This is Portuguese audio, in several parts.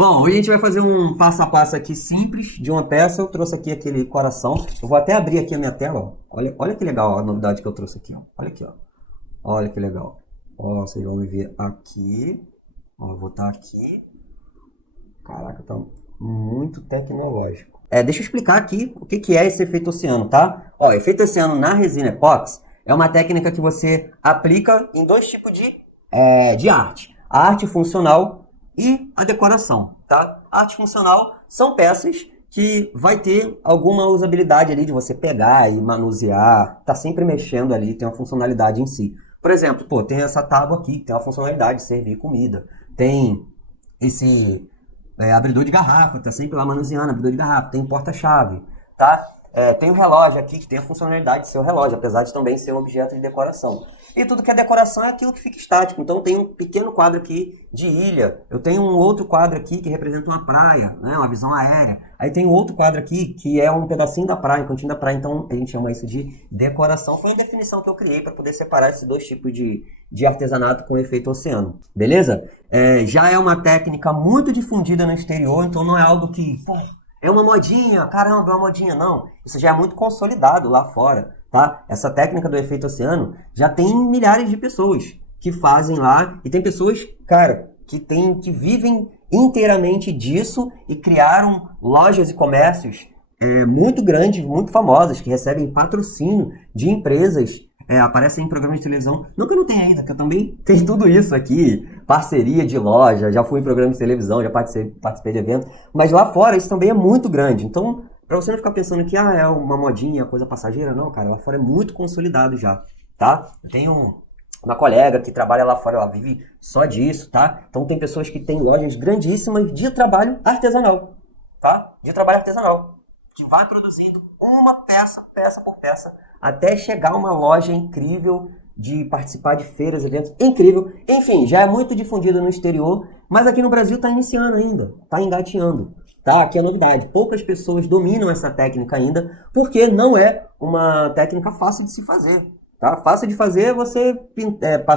Bom, hoje a gente vai fazer um passo a passo aqui simples de uma peça. Eu trouxe aqui aquele coração. Eu vou até abrir aqui a minha tela, ó. Olha que legal a novidade que eu trouxe aqui, ó. Olha aqui, ó. Olha que legal. Ó, vocês vão me ver aqui. Ó, eu vou estar aqui. Caraca, tá muito tecnológico. Deixa eu explicar aqui o que é esse efeito oceano, tá? Ó, efeito oceano na resina epóxi é uma técnica que você aplica em dois tipos de arte. A arte funcional e a decoração, tá? A arte funcional são peças que vai ter alguma usabilidade ali de você pegar e manusear, tá sempre mexendo ali, tem uma funcionalidade em si. Por exemplo, pô, tem essa tábua aqui que tem uma funcionalidade de servir comida. Tem esse abridor de garrafa, tá sempre lá manuseando, abridor de garrafa. Tem porta-chave, tá? Tem o relógio aqui que tem a funcionalidade de ser o relógio, apesar de também ser um objeto de decoração. E tudo que é decoração é aquilo que fica estático. Então tem um pequeno quadro aqui de ilha. Eu tenho um outro quadro aqui que representa uma praia, né? Uma visão aérea. Aí tem outro quadro aqui que é um pedacinho da praia, um cantinho da praia. Então a gente chama isso de decoração. Foi uma definição que eu criei para poder separar esses dois tipos de artesanato com efeito oceano. Beleza? Já é uma técnica muito difundida no exterior, então não é algo que... Pô, é uma modinha, caramba, é uma modinha. Não, isso já é muito consolidado lá fora, tá? Essa técnica do efeito oceano já tem milhares de pessoas que fazem lá. E tem pessoas, cara, que vivem inteiramente disso e criaram lojas e comércios muito grandes, muito famosas, que recebem patrocínio de empresas, aparecem em programas de televisão. Não que eu não tenha ainda, que eu também tenho tudo isso aqui. Parceria de loja, já fui em programa de televisão, já participei de eventos. Mas lá fora isso também é muito grande. Então, pra você não ficar pensando que é uma modinha, coisa passageira, não, cara. Lá fora é muito consolidado já, tá? Eu tenho uma colega que trabalha lá fora, ela vive só disso, tá? Então tem pessoas que têm lojas grandíssimas de trabalho artesanal, tá? De trabalho artesanal. Que vai produzindo uma peça por peça, até chegar a uma loja incrível de participar de feiras, eventos, incrível. Enfim, já é muito difundido no exterior, mas aqui no Brasil está iniciando ainda, está engatinhando. Tá? Aqui é novidade. Poucas pessoas dominam essa técnica ainda, porque não é uma técnica fácil de se fazer. Tá? Fácil de fazer é você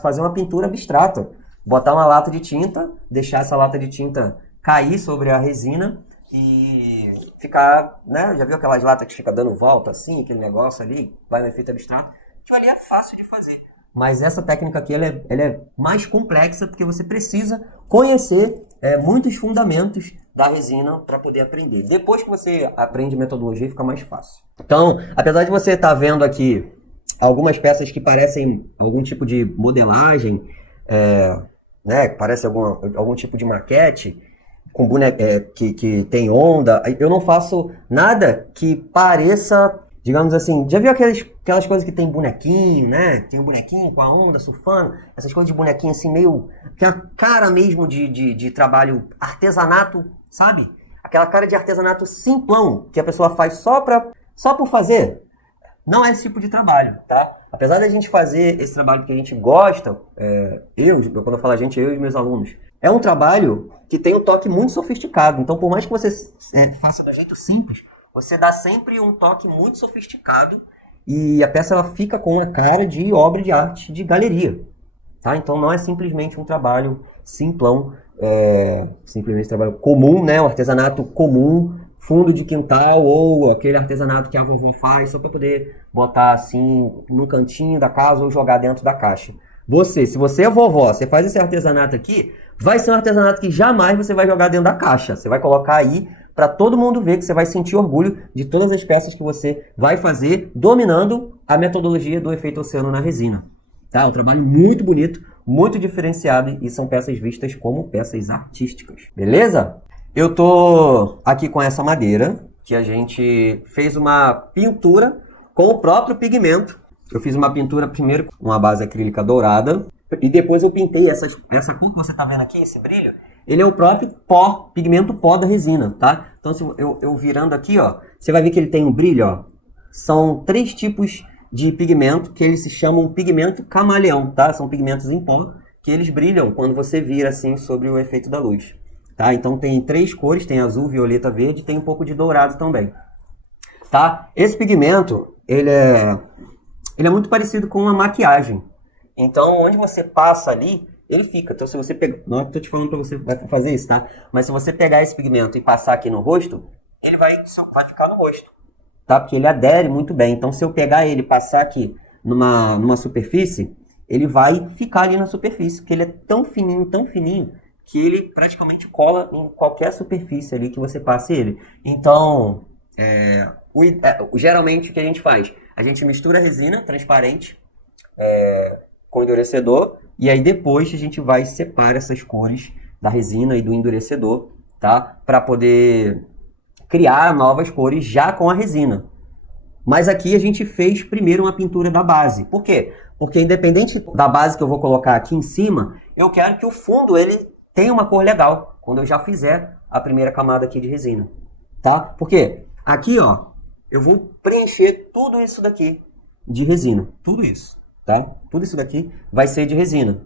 fazer uma pintura abstrata. Botar uma lata de tinta, deixar essa lata de tinta cair sobre a resina e ficar, né? Já viu aquelas latas que fica dando volta assim, aquele negócio ali, vai no efeito abstrato? Aquilo ali é fácil de fazer. Mas essa técnica aqui, ela é mais complexa porque você precisa conhecer muitos fundamentos da resina para poder aprender. Depois que você aprende metodologia, fica mais fácil. Então, apesar de você estar vendo aqui algumas peças que parecem algum tipo de modelagem, né? Parece algum tipo de maquete, com que tem onda, eu não faço nada que pareça, digamos assim, já viu aquelas coisas que tem bonequinho, né? Tem um bonequinho com a onda surfando, essas coisas de bonequinho assim, meio, que é a cara mesmo de trabalho artesanato, sabe? Aquela cara de artesanato simplão, que a pessoa faz só por fazer. Não é esse tipo de trabalho, tá? Apesar da gente fazer esse trabalho que a gente gosta, quando eu falo a gente, eu e meus alunos, é um trabalho que tem um toque muito sofisticado. Então, por mais que você faça do jeito simples, você dá sempre um toque muito sofisticado e a peça ela fica com a cara de obra de arte de galeria, tá? Então, não é simplesmente um trabalho simplão, simplesmente um trabalho comum, né? Um artesanato comum, fundo de quintal ou aquele artesanato que a vovó faz só para poder botar assim no cantinho da casa ou jogar dentro da caixa. Se você é vovó, você faz esse artesanato aqui, vai ser um artesanato que jamais você vai jogar dentro da caixa. Você vai colocar aí para todo mundo ver, que você vai sentir orgulho de todas as peças que você vai fazer, dominando a metodologia do efeito oceano na resina. Tá? É um trabalho muito bonito, muito diferenciado e são peças vistas como peças artísticas. Beleza? Eu tô aqui com essa madeira, que a gente fez uma pintura com o próprio pigmento. Eu fiz uma pintura primeiro com uma base acrílica dourada, e depois eu pintei essa cor que você tá vendo aqui, esse brilho, ele é o próprio pigmento pó da resina, tá? Então, se eu virando aqui, ó, você vai ver que ele tem um brilho, ó. São 3 tipos de pigmento que eles se chamam pigmento camaleão, tá? São pigmentos em pó que eles brilham quando você vira assim sobre o efeito da luz. Tá? Então tem 3 cores, tem azul, violeta, verde, tem um pouco de dourado também. Tá? Esse pigmento, ele é muito parecido com uma maquiagem. Então, onde você passa ali, ele fica. Então se você pegar, não é que eu tô te falando para você vai fazer isso, tá? Mas se você pegar esse pigmento e passar aqui no rosto, ele vai ficar no rosto, tá? Porque ele adere muito bem. Então se eu pegar ele e passar aqui numa superfície, ele vai ficar ali na superfície, porque ele é tão fininho, que ele praticamente cola em qualquer superfície ali que você passe ele. Então, geralmente o que a gente faz? A gente mistura a resina transparente com endurecedor, e aí depois a gente vai separar essas cores da resina e do endurecedor, tá? Para poder criar novas cores já com a resina. Mas aqui a gente fez primeiro uma pintura da base. Por quê? Porque independente da base que eu vou colocar aqui em cima, eu quero que o fundo ele tenha uma cor legal quando eu já fizer a primeira camada aqui de resina, tá? Porque aqui, ó, eu vou preencher tudo isso daqui de resina, tudo isso, tá? Tudo isso daqui vai ser de resina,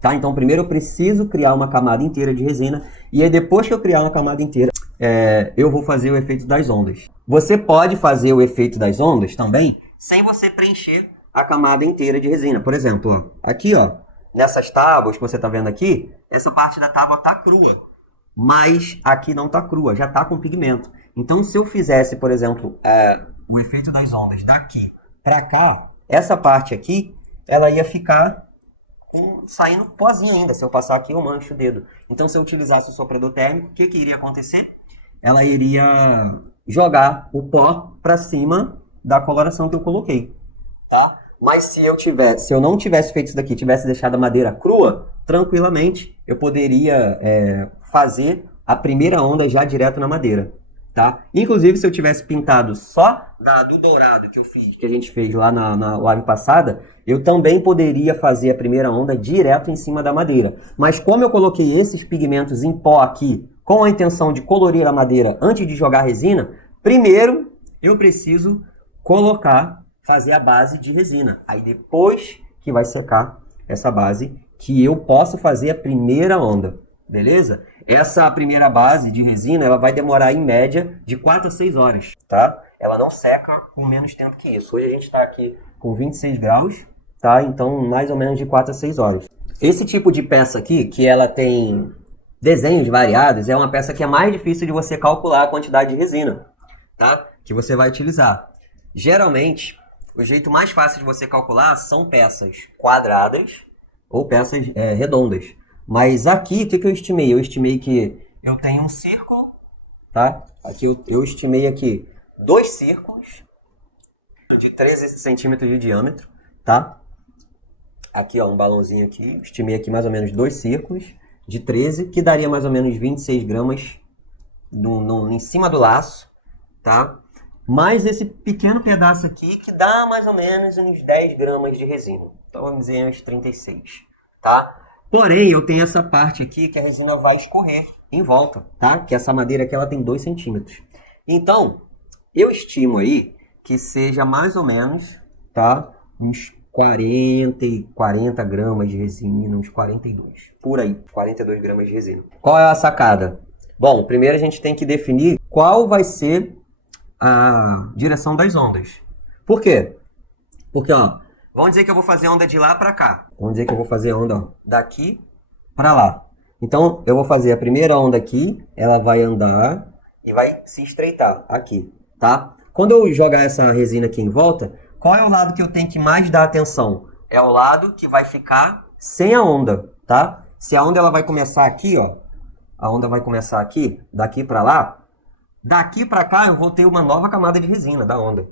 tá? Então primeiro eu preciso criar uma camada inteira de resina e aí depois que eu criar uma camada inteira, eu vou fazer o efeito das ondas. Você pode fazer o efeito das ondas também sem você preencher a camada inteira de resina. Por exemplo, ó, aqui, ó, nessas tábuas que você está vendo aqui, essa parte da tábua está crua, mas aqui não está crua, já está com pigmento. Então, se eu fizesse, por exemplo, o efeito das ondas daqui para cá, essa parte aqui, ela ia ficar saindo pozinho ainda. Se eu passar aqui, eu mancho o dedo. Então, se eu utilizasse o soprador térmico, o que iria acontecer? Ela iria jogar o pó para cima da coloração que eu coloquei, tá? Mas se eu não tivesse feito isso daqui, tivesse deixado a madeira crua, tranquilamente eu poderia fazer a primeira onda já direto na madeira, tá? Inclusive, se eu tivesse pintado só do dourado que a gente fez lá na live passada, eu também poderia fazer a primeira onda direto em cima da madeira. Mas como eu coloquei esses pigmentos em pó aqui, com a intenção de colorir a madeira antes de jogar a resina, primeiro eu preciso fazer a base de resina. Aí depois que vai secar essa base, que eu posso fazer a primeira onda, beleza? Essa primeira base de resina, ela vai demorar em média de 4 a 6 horas, tá? Ela não seca com menos tempo que isso. Hoje a gente está aqui com 26 graus, tá? Então mais ou menos de 4 a 6 horas. Esse tipo de peça aqui, que ela tem desenhos variados, é uma peça que é mais difícil de você calcular a quantidade de resina, tá? Que você vai utilizar. Geralmente, o jeito mais fácil de você calcular são peças quadradas ou peças redondas. Mas aqui, o que eu estimei? Eu estimei que eu tenho um círculo, tá? Aqui eu estimei aqui 2 círculos de 13 centímetros de diâmetro, tá? Aqui, ó, um balãozinho aqui. Estimei aqui mais ou menos 2 círculos de 13, que daria mais ou menos 26 gramas em cima do laço, tá? Mais esse pequeno pedaço aqui, que dá mais ou menos uns 10 gramas de resina. Então, vamos dizer uns 36, tá? Porém, eu tenho essa parte aqui que a resina vai escorrer em volta, tá? Que essa madeira aqui, ela tem 2 centímetros. Então, eu estimo aí que seja mais ou menos, tá? Uns 40 gramas de resina, uns 42. Por aí, 42 gramas de resina. Qual é a sacada? Bom, primeiro a gente tem que definir qual vai ser a direção das ondas. Por quê? Porque, ó, vamos dizer que eu vou fazer onda de lá para cá. Vamos dizer que eu vou fazer onda, ó, daqui para lá. Então, eu vou fazer a primeira onda aqui, ela vai andar e vai se estreitar aqui, tá? Quando eu jogar essa resina aqui em volta, qual é o lado que eu tenho que mais dar atenção? É o lado que vai ficar sem a onda, tá? Se a onda ela vai começar aqui, ó, a onda vai começar aqui, daqui para lá, daqui para cá eu vou ter uma nova camada de resina da onda,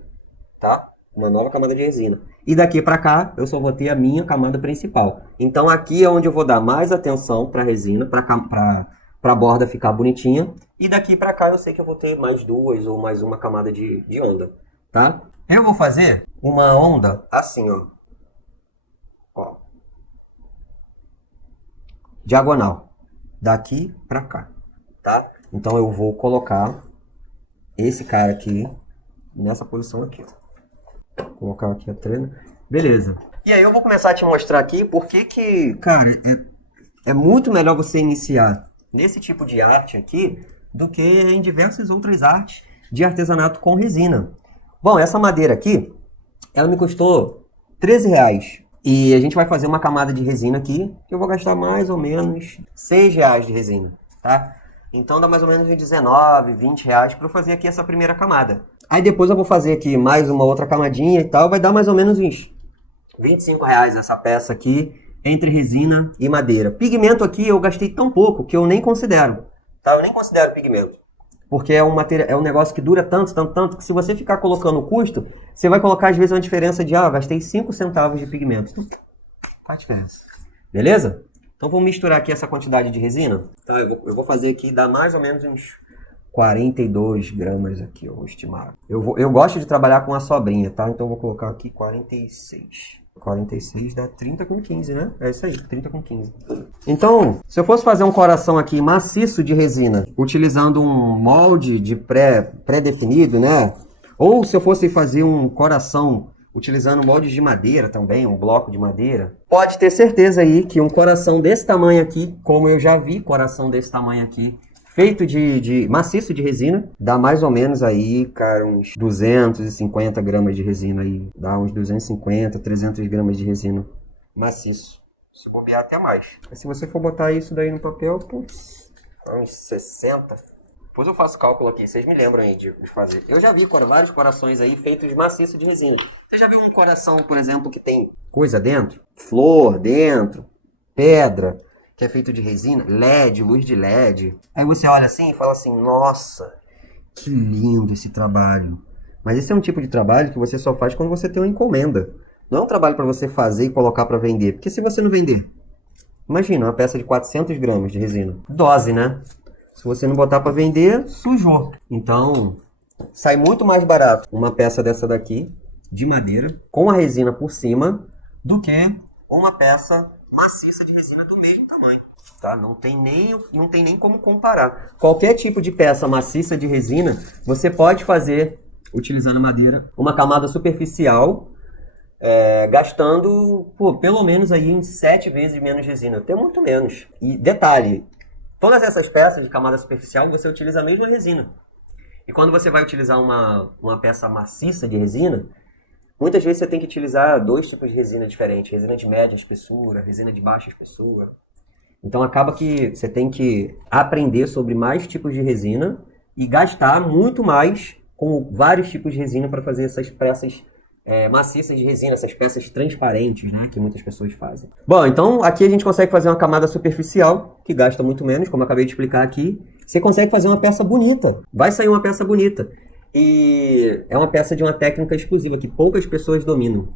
tá? Uma nova camada de resina. E daqui para cá eu só vou ter a minha camada principal. Então aqui é onde eu vou dar mais atenção para a resina, para a borda ficar bonitinha. E daqui para cá eu sei que eu vou ter mais 2 ou mais uma camada de onda, tá? Eu vou fazer uma onda assim, ó. Ó. Diagonal. Daqui para cá, tá? Então eu vou colocar esse cara aqui nessa posição aqui, ó. Vou colocar aqui a trena. Beleza. E aí eu vou começar a te mostrar aqui porque que, cara, é muito melhor você iniciar nesse tipo de arte aqui do que em diversas outras artes de artesanato com resina. Bom, essa madeira aqui, ela me custou R$13. E a gente vai fazer uma camada de resina aqui, que eu vou gastar mais ou menos R$6 de resina, tá? Então dá mais ou menos uns 19, 20 reais para eu fazer aqui essa primeira camada. Aí depois eu vou fazer aqui mais uma outra camadinha e tal, vai dar mais ou menos uns R$25 essa peça aqui, entre resina e madeira. Pigmento aqui eu gastei tão pouco que eu nem considero, tá? Eu nem considero pigmento. Porque é um negócio que dura tanto, que se você ficar colocando o custo, você vai colocar às vezes uma diferença de, eu gastei 5 centavos de pigmento. Então, faz diferença. Beleza? Então vamos misturar aqui essa quantidade de resina. Tá, eu vou fazer aqui, dá mais ou menos uns 42 gramas aqui, eu vou estimar. Eu gosto de trabalhar com a sobrinha, tá? Então eu vou colocar aqui 46. 46 dá 30 com 15, né? É isso aí, 30 com 15. Então, se eu fosse fazer um coração aqui maciço de resina, utilizando um molde de pré-definido, né? Ou se eu fosse fazer um coração utilizando moldes de madeira também, um bloco de madeira, pode ter certeza aí que um coração desse tamanho aqui, como eu já vi coração desse tamanho aqui, feito de maciço de resina, dá mais ou menos aí, cara, uns 250 gramas de resina aí. Dá uns 250, 300 gramas de resina maciço. Se bobear até mais. Mas se você for botar isso daí no papel, putz, uns 60. Depois eu faço cálculo aqui, vocês me lembram aí de fazer. Eu já vi vários corações aí feitos de maciço de resina. Você já viu um coração, por exemplo, que tem coisa dentro? Flor dentro, pedra, que é feito de resina, LED, luz de LED. Aí você olha assim e fala assim, nossa, que lindo esse trabalho. Mas esse é um tipo de trabalho que você só faz quando você tem uma encomenda. Não é um trabalho para você fazer e colocar para vender. Porque se você não vender, imagina uma peça de 400 gramas de resina. Dose, né? Se você não botar para vender, sujou. Então, sai muito mais barato uma peça dessa daqui, de madeira, com a resina por cima, do que uma peça maciça de resina do mesmo tamanho, tá? Não tem nem como comparar. Qualquer tipo de peça maciça de resina, você pode fazer, utilizando madeira, uma camada superficial, gastando, pelo menos aí em 7 vezes menos resina, até muito menos. E detalhe, todas essas peças de camada superficial, você utiliza a mesma resina. E quando você vai utilizar uma peça maciça de resina, muitas vezes você tem que utilizar 2 tipos de resina diferentes. Resina de média espessura, resina de baixa espessura. Então acaba que você tem que aprender sobre mais tipos de resina e gastar muito mais com vários tipos de resina para fazer essas peças maciças de resina, essas peças transparentes, né, que muitas pessoas fazem. Bom, então aqui a gente consegue fazer uma camada superficial, que gasta muito menos, como eu acabei de explicar aqui. Você consegue fazer uma peça bonita. Vai sair uma peça bonita. E é uma peça de uma técnica exclusiva que poucas pessoas dominam.